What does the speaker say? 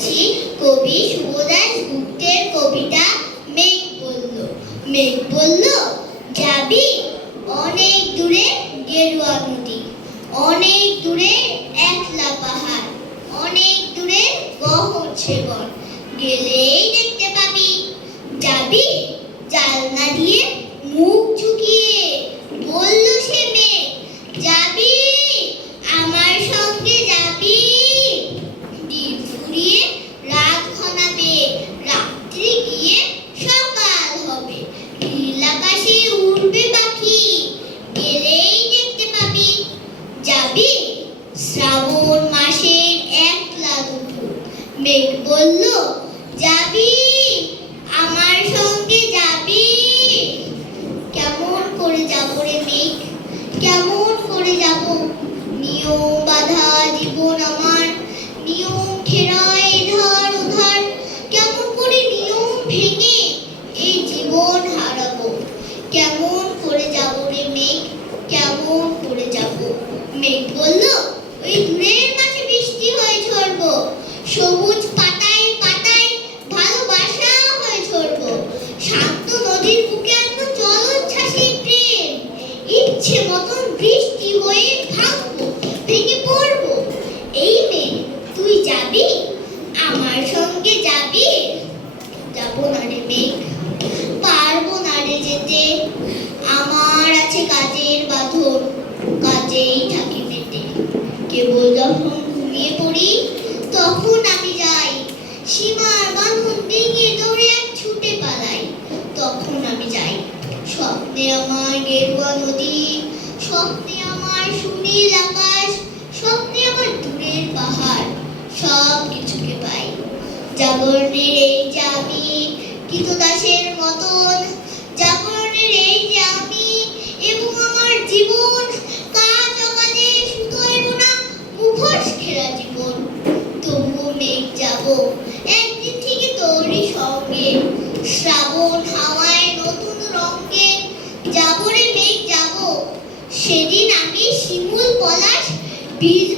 শোনাচ্ছি কবি শুভদাস গুপ্তের কবিতা মেঘ বলল। মেঘ বলল, যাবি অনেক দূরে গেরুয়া নদী, অনেক দূরে একলা পাহাড়, অনেক দূরে গহন সেবন, গেলেই দেখতে পাবি। যাবি জালনা দিয়ে মুখ ঝুঁকিয়ে, বলল সে মেঘ, যাবি আমার সঙ্গে যাবি। দিন ফুরিয়ে রাত ঘনাবে, রাত্রি গিয়ে সকাল হবে, নীল আকাশে উড়বে পাখি, গেলেই দেখতে পাবি। যাবি শ্রাবণ মাসের একলা দুপুর। মেঘ বলল, যাবি আমার সঙ্গে যাবি। কেমন করে যাব রে মেঘ, কেমন করে যাব? নিয়ম বাঁধা জীবন আমার, নিয়ম ঘেরায় এধার ওধার। কেমন করে নিয়ম ভেঙে এই জীবন হারাবো? কেমন করে যাব রে মেঘ, কেমন করে যাব? মেঘ বলল, ওই দূরের মাঝে বৃষ্টি হয়ে ঝরবো, সবুজ পাতায় পাতায় ভালোবাসা হয়ে ঝরবো, শান্ত নদীর বুকে আনবো জলোচ্ছ্বাসী প্রেম, ইচ্ছে মতন বৃষ্টি হয়ে ভাঙবো, ভেঙে পড়বো। এই মেঘ, তুই যাবি আমার সঙ্গে যাবি? যাবো না রে মেঘ, পারবো না রে যেতে, আমার আছে কাজের বাঁধন, কাজেই থাকি মেতে। কেবল যখন ঘুমিয়ে পড়ি তখন আমি যাই, সীমার বাঁধন ভেঙে দৌড়ে এক ছুটে পালাই, তখন আমি যাই। স্বপ্নে আমার গেরুয়া নদী, স্বপ্নে আমার সুনীল আকাশ, স্বপ্নে আমার দূরের পাহাড়, সব কিছুকে পাই। জাগরণের এই যে আমি কৃতদাসের মতন, জাগরণের এই যে আমি এবং আমার জীবন, কাজ অকাজে সুতোয় বোনা মুখোশ ঘেরা জীবন। তবুও মেঘ যাব একদিন থেকে তোরই সঙ্গে, শ্রাবণ হাওয়ায় নতুন রঙে। যাব রে মেঘ যাব, সেদিন আমি শিমুল পলাশ বীজ